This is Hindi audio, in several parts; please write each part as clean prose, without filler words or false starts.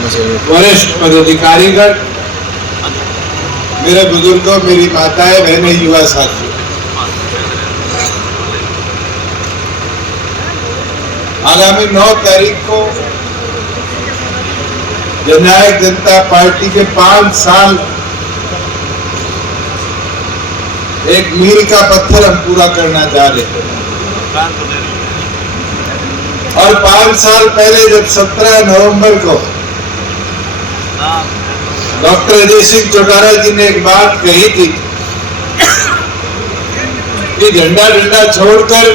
वरिष्ठ पदाधिकारीगण, मेरे बुजुर्गों, मेरी माताएं, बहनें, युवा साथियों, आगामी 9 तारीख को जननायक जनता पार्टी के 5 साल एक मील का पत्थर हम पूरा करना चाह रहे थे। और 5 साल पहले जब 17 नवंबर को डॉक्टर अजय सिंह चौटाला जी ने एक बात कही थी कि झंडा डंडा छोड़कर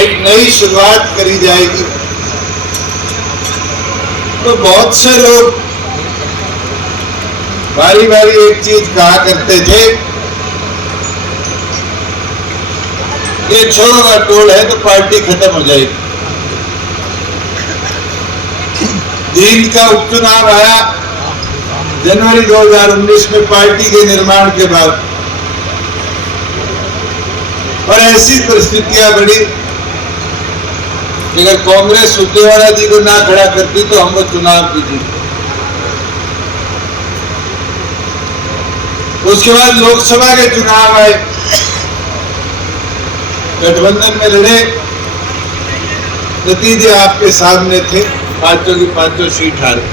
एक नई शुरुआत करी जाएगी, तो बहुत से लोग बारी बारी एक चीज कहा करते थे, ये छोरों का टोल है तो पार्टी खत्म हो जाएगी। जींद का उपचुनाव आया जनवरी 2019 में पार्टी के निर्माण के बाद, और ऐसी परिस्थितियां बनी कि अगर कांग्रेस सुरजेवाला जी को ना खड़ा करती तो हम वो चुनाव की जीत। उसके बाद लोकसभा के चुनाव आए, गठबंधन में लड़े, नतीजे आपके सामने थे, 5 की 5 सीट हारे।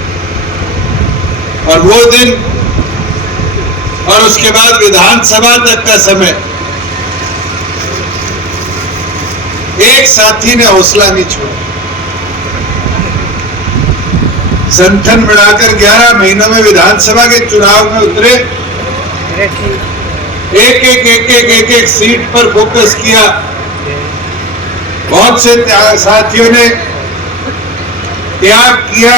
और वो दिन और उसके बाद विधानसभा तक का समय एक साथी ने हौसला नहीं छोड़ा। संगठन बढ़ाकर 11 महीनों में विधानसभा के चुनाव में उतरे, एक सीट पर फोकस किया। बहुत से साथियों ने त्याग किया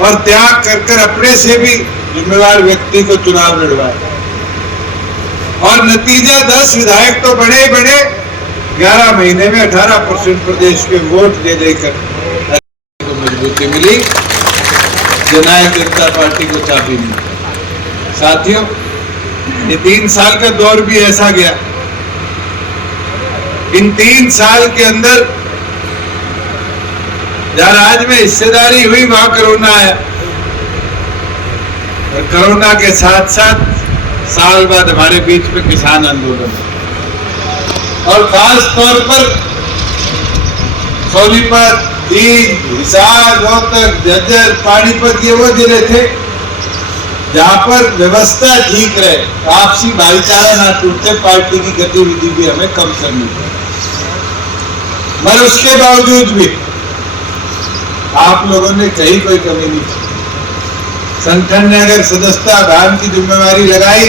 और त्याग कर अपने से भी जिम्मेवार व्यक्ति को चुनाव लड़वाया, और नतीजा 10 विधायक तो बड़े बड़े 11 महीने में 18% प्रदेश के वोट दे देकर को मजबूती मिली, जननायक जनता पार्टी को चाबी मिली। साथियों, ये 3 साल का दौर भी ऐसा गया, इन 3 साल के अंदर जहां राज्य में हिस्सेदारी हुई वहां कोरोना आया, और कोरोना के साथ साथ साल बाद हमारे बीच में किसान आंदोलन, और खास तौर पर सोनीपत, जींद, हिसार, रोहतक, झज्जर, पानीपत, ये वो जिले थे जहां पर व्यवस्था ठीक रहे, आपसी भाईचारा ना टूटे, पार्टी की गतिविधि भी हमें कम करनी पड़ी। मगर उसके बावजूद भी आप लोगों ने कहीं कोई कमी नहीं की। संगठन ने अगर सदस्यता अभियान की जिम्मेवारी लगाई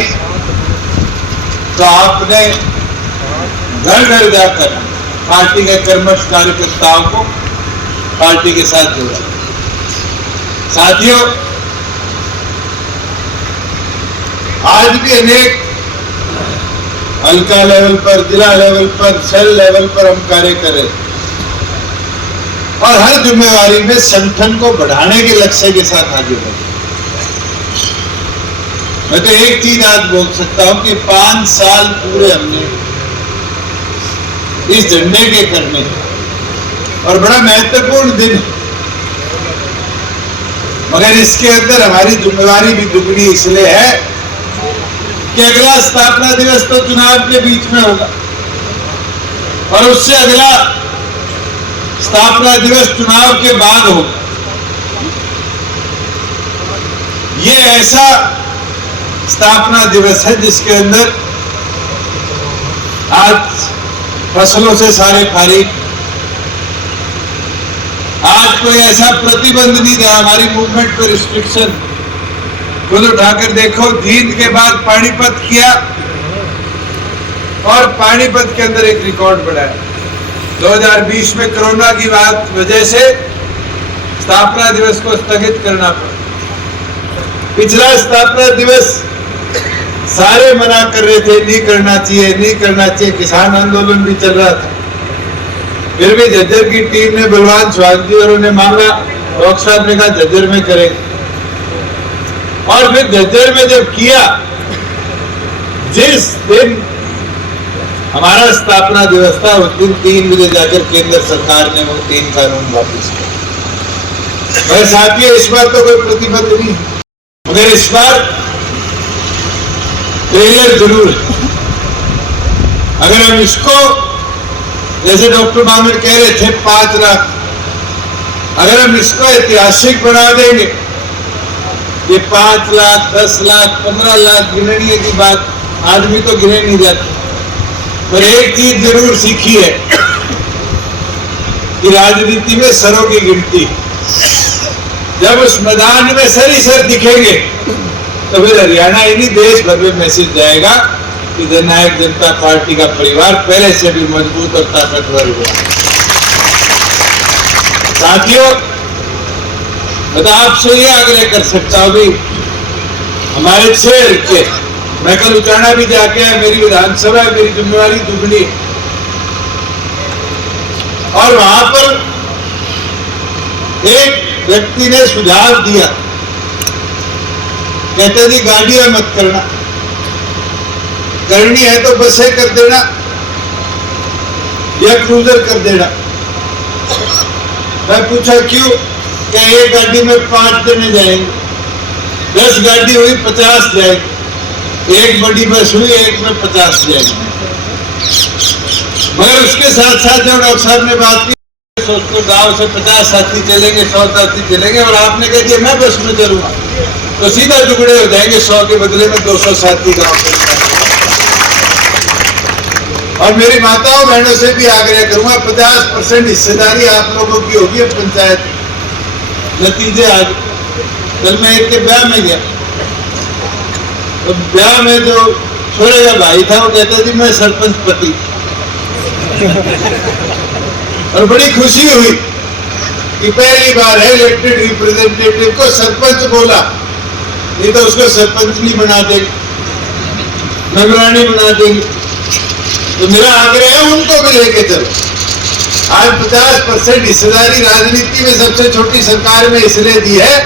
तो आपने घर घर जाकर पार्टी के कर्मठ कार्यकर्ताओं को पार्टी के साथ जोड़ा। साथियों, आज भी अनेक हल्का लेवल पर, जिला लेवल पर, सेल लेवल पर हम कार्य करें, और हर जिम्मेवारी में संगठन को बढ़ाने के लक्ष्य के साथ आगे बढ़े। मैं तो एक चीज आज बोल सकता हूं कि 5 साल पूरे हमने इस झंडे के करने, और बड़ा महत्वपूर्ण दिन, मगर इसके अंदर हमारी जिम्मेवारी भी दुगनी इसलिए है कि अगला स्थापना दिवस तो चुनाव के बीच में होगा, और उससे अगला स्थापना दिवस चुनाव के बाद होगा। ये ऐसा स्थापना दिवस है जिसके अंदर आज फसलों से सारे फारिग, आज कोई ऐसा प्रतिबंध नहीं था, हमारी मूवमेंट पर रिस्ट्रिक्शन। खुद उठाकर देखो, जींद के बाद पानीपत किया, और पानीपत के अंदर एक रिकॉर्ड बनाया। 2020 में कोरोना की वजह से स्थापना दिवस को स्थगित करना पड़ा। पिछला स्थापना दिवस सारे मना कर रहे थे, नहीं करना चाहिए, नहीं करना चाहिए, किसान आंदोलन भी चल रहा था। फिर भी झज्जर की टीम ने बलवान स्वागत जी और उन्हें मांगा, डॉक्टर साहब ने कहा झज्जर में करें, और फिर झज्जर में जब किया, जिस दिन हमारा स्थापना दिवस था, उस दिन 3 बजे जाकर केंद्र सरकार ने वो 3 कानून वापस किए। मेरे साथियों, इस बार तो कोई प्रतिबद्ध नहीं है, मगर इस बार ट्रेलर जरूर है। अगर हम इसको, जैसे डॉक्टर मामिर कह रहे थे 5 लाख, अगर हम इसको ऐतिहासिक बना देंगे, ये 5 लाख 10 लाख 15 लाख गिनने की बात आदमी तो गिने नहीं जाते। पर एक चीज जरूर सीखी है कि राजनीति में सरों की गिनती, जब उस मैदान में सर ही सर दिखेंगे तो फिर हरियाणा ही नहीं देश भर में मैसेज जाएगा कि जननायक जनता पार्टी का परिवार पहले से भी मजबूत और ताकतवर हुआ। साथियों, मैं तो आपसे ये आग्रह कर सकता हूं भी, हमारे 6 हल्के, मैं कल उचाना भी जाके आया, मेरी विधानसभा है, मेरी जिम्मेवारी दुगनी है। और वहां पर एक व्यक्ति ने सुझाव दिया, कहते जी गाड़ियां मत करना, करनी है तो बसें कर देना या क्रूजर कर देना। मैं पूछा क्यों? क्या एक गाड़ी में 5 जने जाएंगे, 10 गाड़ी हुई 50 जाएंगे, एक बड़ी बस हुई एक में 50 जाएंगे। मगर उसके साथ साथ जब डॉक्टर साहब ने बात की, सोचो गांव से 50 साथी चलेंगे, 100 साथी चलेंगे, और आपने कह दिया मैं बस में चलूंगा, तो सीधा टुकड़े हो जाएंगे, 100 के बदले में 200 साथी गांव में। और मेरी माताओं बहनों से भी आग्रह करूंगा, 50% हिस्सेदारी आप लोगों की होगी अब पंचायत। नतीजे आज कल मैं एक के ब्याह में गया, तो ब्याह में जो छोरे का भाई था वो कहता जी मैं सरपंच पति। और बड़ी खुशी हुई कि पहली बार है इलेक्टेड रिप्रेजेंटेटिव को सरपंच बोला, नहीं तो उसको सरपंच नहीं बना देंगे, नगरानी बना देंगे। तो मेरा आग्रह है उनको भी लेके चलो। आज 50% हिस्सेदारी राजनीति में सबसे छोटी सरकार में इसलिए दी है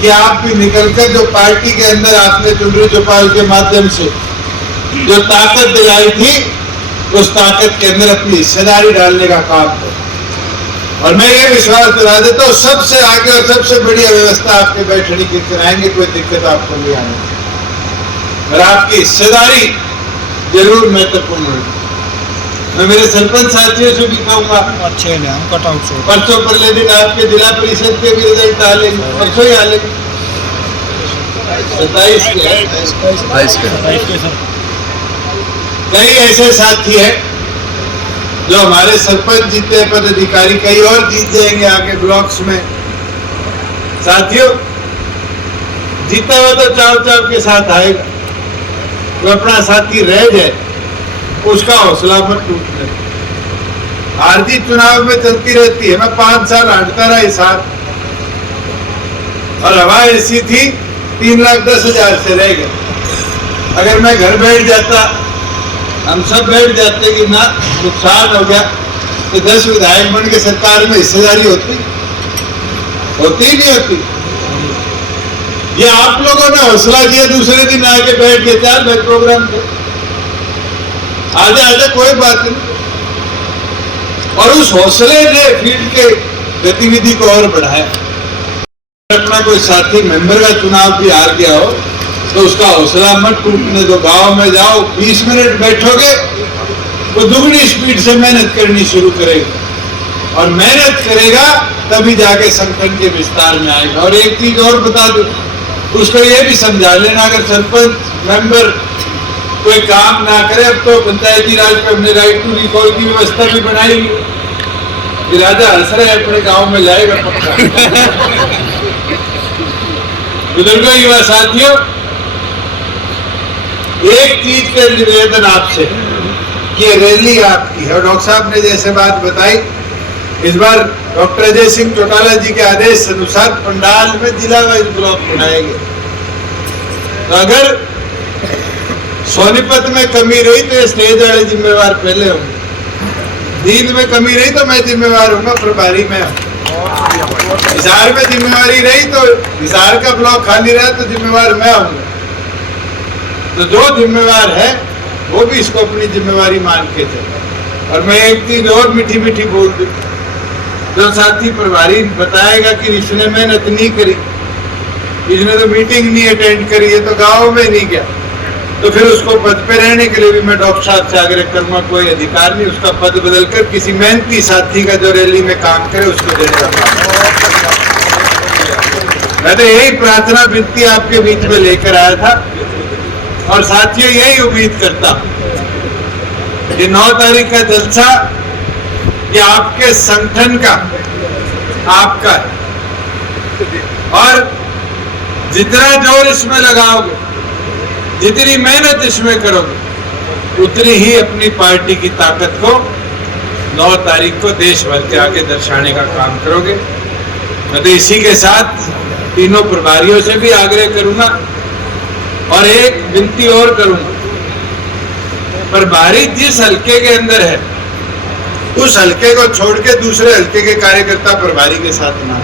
कि आप भी निकलकर जो पार्टी के अंदर आपने चुनरी चौपाल के माध्यम से जो ताकत दिलाई थी, उस ताकत के अंदर अपनी हिस्सेदारी डालने का काम करो। और मैं ये विश्वास दिला देता हूँ, सबसे आगे और सबसे बढ़िया व्यवस्था आपके बैठने की कराएंगे, कोई दिक्कत आपको नहीं आने। और आपकी हिस्सेदारी जरूर महत्वपूर्ण है। मैं मेरे सरपंच साथियों से भी कहूंगा, परसों परले दिन आपके जिला परिषद के भी रिजल्ट आ लेंगे, परसों ही आ लेंगे, 27 के। कई ऐसे साथी हैं जो हमारे सरपंच जीते पदाधिकारी, कई और जीत जाएंगे आगे ब्लॉक्स में। साथियों, जीता हुआ तो चाव चाव के साथ आएगा, तो अपना साथी रह जाए उसका हौसला मत टूटने। हार जीत चुनाव में चलती रहती है। मैं 5 साल हारता रहा इस साल, और हवा ऐसी थी 3,10,000 से रह गए। अगर मैं घर बैठ जाता, हम सब बैठ जाते कि ना नुकसान हो गया, तो 10 विधायक बन के सरकार में हिस्सेदारी होती ही नहीं होती। ये आप लोगों ने हौसला दिया, दूसरे दिन आके बैठ के चल भाई प्रोग्राम पे आजा कोई बात नहीं। और उस हौसले ने फील्ड के गतिविधि को और बढ़ाया। अपना कोई साथी मेंबर का चुनाव भी हार गया हो तो उसका हौसला मत टूटने दो। गांव में जाओ, 20 मिनट बैठोगे, वो दुगनी स्पीड से मेहनत करनी शुरू करेगा, और मेहनत करेगा तभी जाके संगठन के विस्तार में आएगा। और एक चीज और बता दूं, उसको ये भी समझा लेना, अगर सरपंच मेंबर कोई काम ना करे, अब तो पंचायती राज पे हमने राइट टू रिकॉल की व्यवस्था भी बनाई। राजा हंस रहे अपने गांव में जाएगा पक्का। बुजुर्गों, युवा साथियों, एक चीज का निवेदन आपसे कि रैली आपकी है, और डॉक्टर साहब ने जैसे बात बताई, इस बार डॉक्टर अजय सिंह चौटाला जी के आदेश अनुसार पंडाल में जिला वाइज ब्लॉक बनाएंगे। तो अगर सोनीपत में कमी रही तो ये स्टेज वाले जिम्मेवार पहले होंगे, दीन में कमी रही तो मैं जिम्मेवार हूँ, प्रभारी में। हिसार में जिम्मेवारी रही तो हिसार का ब्लॉक खाली रहा तो जिम्मेवार मैं हूँ। तो जो जिम्मेवार है वो भी इसको अपनी जिम्मेवारी मान के थे। और मैं एक चीज और मीठी मीठी बोल दूं, जो साथी प्रभारी बताएगा कि इसने मेहनत नहीं करी, इसने तो मीटिंग नहीं अटेंड करी, है तो गाँव में नहीं गया, तो फिर उसको पद पे रहने के लिए भी मैं डॉक्टर साहब से आग्रह करूंगा, कोई अधिकार नहीं, उसका पद बदल कर किसी मेहनती साथी का जो रैली में काम करे उसको देने का। मैं तो यही प्रार्थना विनती आपके बीच में लेकर आया था, और साथियों यही उम्मीद करता कि 9 तारीख का जलसा ये आपके संगठन का, आपका है, और जितना जोर इसमें लगाओगे, जितनी मेहनत इसमें करोगे, उतनी ही अपनी पार्टी की ताकत को 9 तारीख को देश भर के आगे दर्शाने का काम करोगे। मैं तो इसी के साथ तीनों प्रभारियों से भी आग्रह करूंगा, और एक विनती और करूंगा, प्रभारी जिस हल्के के अंदर है उस हल्के को छोड़ के दूसरे हल्के के कार्यकर्ता प्रभारी के साथ ना।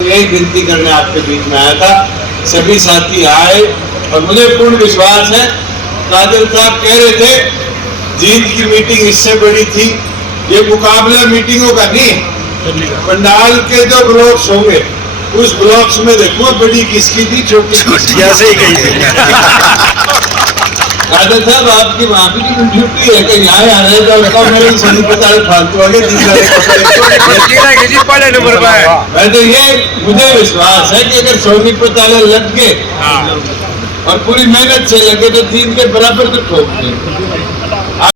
यही विनती करने आपके बीच में आया था। सभी साथी आए, और मुझे पूर्ण विश्वास है, काजल साहब कह रहे थे जीत की मीटिंग इससे बड़ी थी, ये मुकाबला मीटिंगों का नहीं, पंडाल के जो ब्लॉक्स होंगे उस ब्लॉक्स में देखो बड़ी किसकी थी, छोटी ऐसे ही कही। काजल साहब आपकी वहाँ की ड्यूटी है कि यहाँ आ रहे तो मेरे सोनीपत फालतू आगे मैं तो ये मुझे विश्वास है कि अगर सोनीपत लग गए और पूरी मेहनत से लगे तो 3 के बराबर तो ठोक दें।